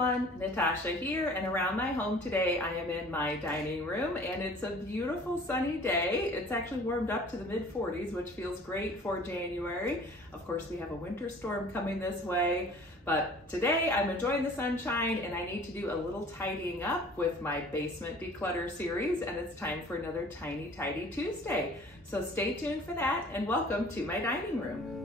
everyone, Natasha here, and around my home today I am in my dining room and it's a beautiful sunny day. It's actually warmed up to the mid-40s, which feels great for January. Of course, we have a winter storm coming this way, but today I'm enjoying the sunshine and I need to do a little tidying up with my basement declutter series, and it's time for another Tiny Tidy Tuesday. So stay tuned for that and welcome to my dining room.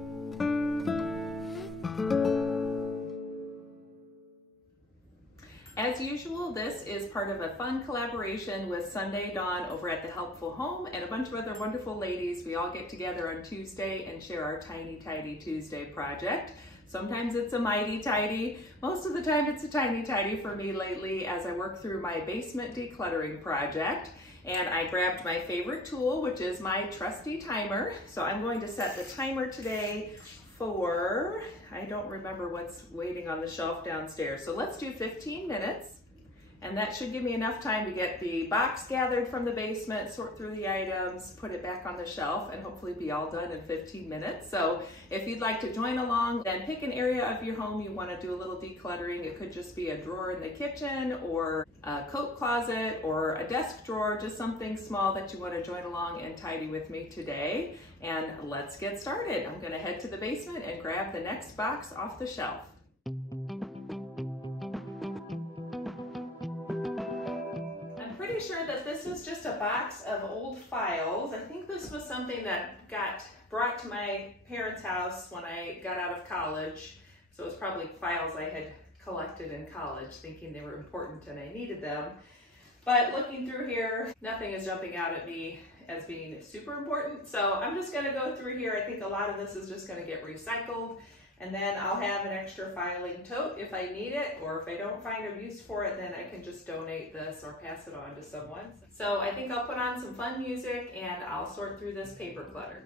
As usual, this is part of a fun collaboration with Sunday Dawn over at The Helpful Home and a bunch of other wonderful ladies. We all get together on Tuesday and share our Tiny Tidy Tuesday project. Sometimes it's a mighty tidy. Most of the time it's a tiny tidy for me lately as I work through my basement decluttering project. And I grabbed my favorite tool, which is my trusty timer. So I'm going to set the timer today for, I don't remember what's waiting on the shelf downstairs. So let's do 15 minutes. And that should give me enough time to get the box gathered from the basement, sort through the items, put it back on the shelf, and hopefully be all done in 15 minutes. So if you'd like to join along, then pick an area of your home you want to do a little decluttering. It could just be a drawer in the kitchen or a coat closet or a desk drawer, just something small that you want to join along and tidy with me today. And let's get started. I'm going to head to the basement and grab the next box off the shelf. Sure that this is just a box of old files. I think this was something that got brought to my parents' house when I got out of college. So it's probably files I had collected in college thinking they were important and I needed them. But looking through here, nothing is jumping out at me as being super important. So I'm just gonna go through here. I think a lot of this is just gonna get recycled. And then I'll have an extra filing tote if I need it, or if I don't find a use for it, then I can just donate this or pass it on to someone. So I think I'll put on some fun music and I'll sort through this paper clutter.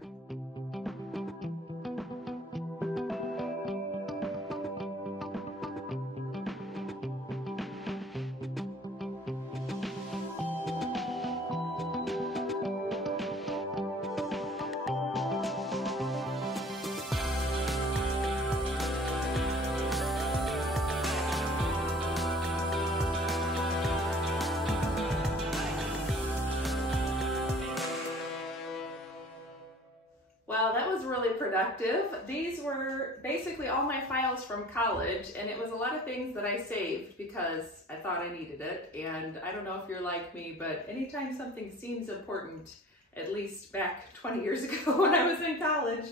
Well, that was really productive. These were basically all my files from college, and it was a lot of things that I saved because I thought I needed it. And I don't know if you're like me, but anytime something seems important, at least back 20 years ago when I was in college,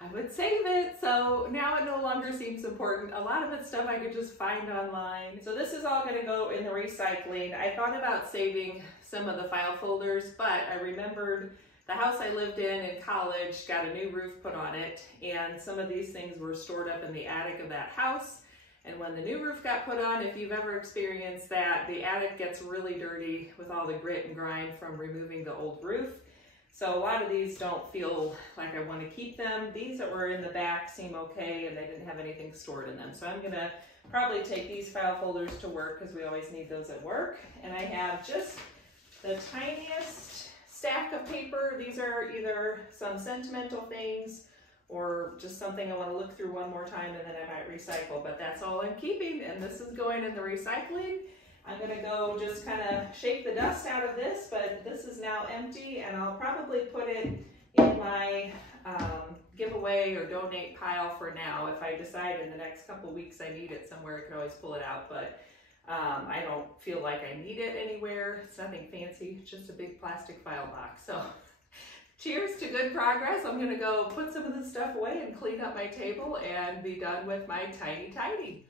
I would save it. So now it no longer seems important. A lot of it's stuff I could just find online. So this is all gonna go in the recycling. I thought about saving some of the file folders, but I remembered the house I lived in college got a new roof put on it, and some of these things were stored up in the attic of that house. And when the new roof got put on, if you've ever experienced that, the attic gets really dirty with all the grit and grime from removing the old roof. So a lot of these don't feel like I want to keep them. These that were in the back seem okay, and they didn't have anything stored in them. So I'm gonna probably take these file folders to work because we always need those at work. And I have just the tiniest stack of paper. These are either some sentimental things or just something I want to look through one more time and then I might recycle, but that's all I'm keeping, and this is going in the recycling. I'm going to go just kind of shake the dust out of this, but this is now empty, and I'll probably put it in my giveaway or donate pile for now. If I decide in the next couple weeks I need it somewhere, I can always pull it out, but I don't feel like I need it anywhere. It's nothing fancy, it's just a big plastic file box. So cheers to good progress. I'm gonna go put some of this stuff away and clean up my table and be done with my tiny tidy.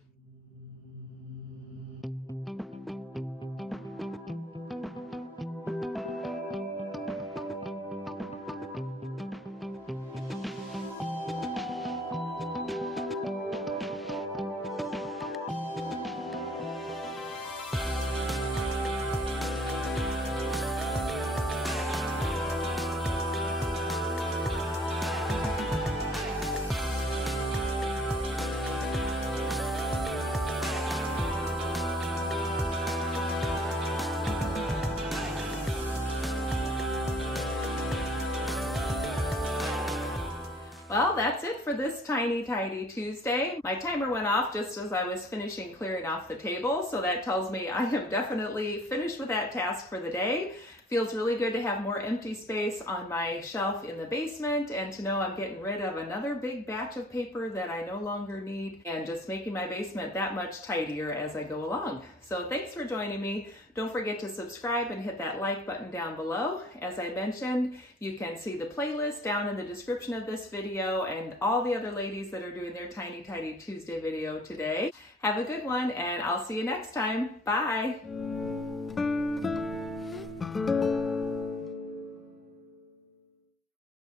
Well, that's it for this Tiny Tidy Tuesday. My timer went off just as I was finishing clearing off the table, so that tells me I am definitely finished with that task for the day. Feels really good to have more empty space on my shelf in the basement and to know I'm getting rid of another big batch of paper that I no longer need and just making my basement that much tidier as I go along. So thanks for joining me. Don't forget to subscribe and hit that like button down below. As I mentioned, you can see the playlist down in the description of this video and all the other ladies that are doing their Tiny Tidy Tuesday video today. Have a good one, and I'll see you next time. Bye.